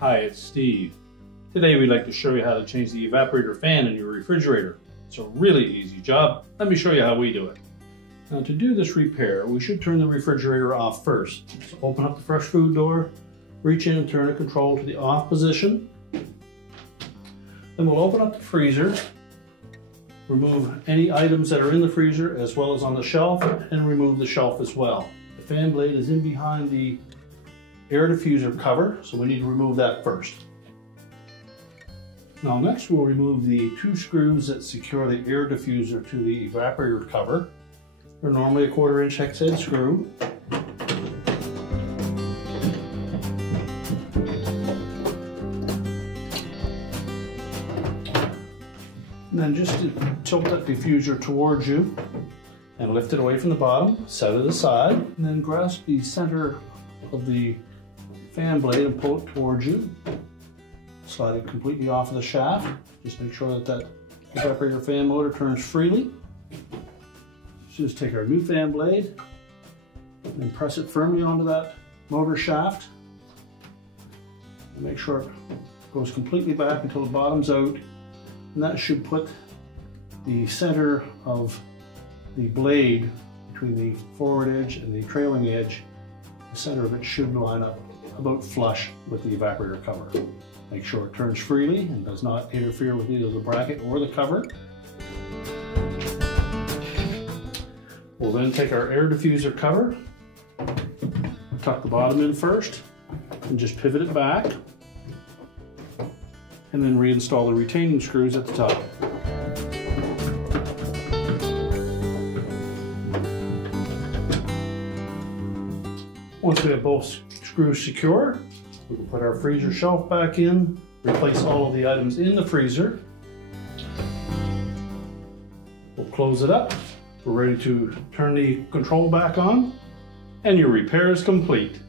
Hi, it's Steve. Today we'd like to show you how to change the evaporator fan in your refrigerator. It's a really easy job. Let me show you how we do it. Now to do this repair, we should turn the refrigerator off first. So open up the fresh food door, reach in and turn the control to the off position. Then we'll open up the freezer, remove any items that are in the freezer as well as on the shelf, and remove the shelf as well. The fan blade is in behind the air diffuser cover, so we need to remove that first. Now next we'll remove the two screws that secure the air diffuser to the evaporator cover. They're normally a 1/4 inch hex head screw. And then just tilt that diffuser towards you and lift it away from the bottom, set it aside, and then grasp the center of the fan blade and pull it towards you. Slide it completely off of the shaft. Just make sure that that evaporator fan motor turns freely. Just take our new fan blade and press it firmly onto that motor shaft. And make sure it goes completely back until the bottom's out. And that should put the center of the blade between the forward edge and the trailing edge. The center of it should line up about flush with the evaporator cover. Make sure it turns freely and does not interfere with either the bracket or the cover. We'll then take our air diffuser cover, tuck the bottom in first, and just pivot it back, and then reinstall the retaining screws at the top. Once we have both screws secure, we will put our freezer shelf back in, replace all of the items in the freezer. We'll close it up. We're ready to turn the control back on, and your repair is complete.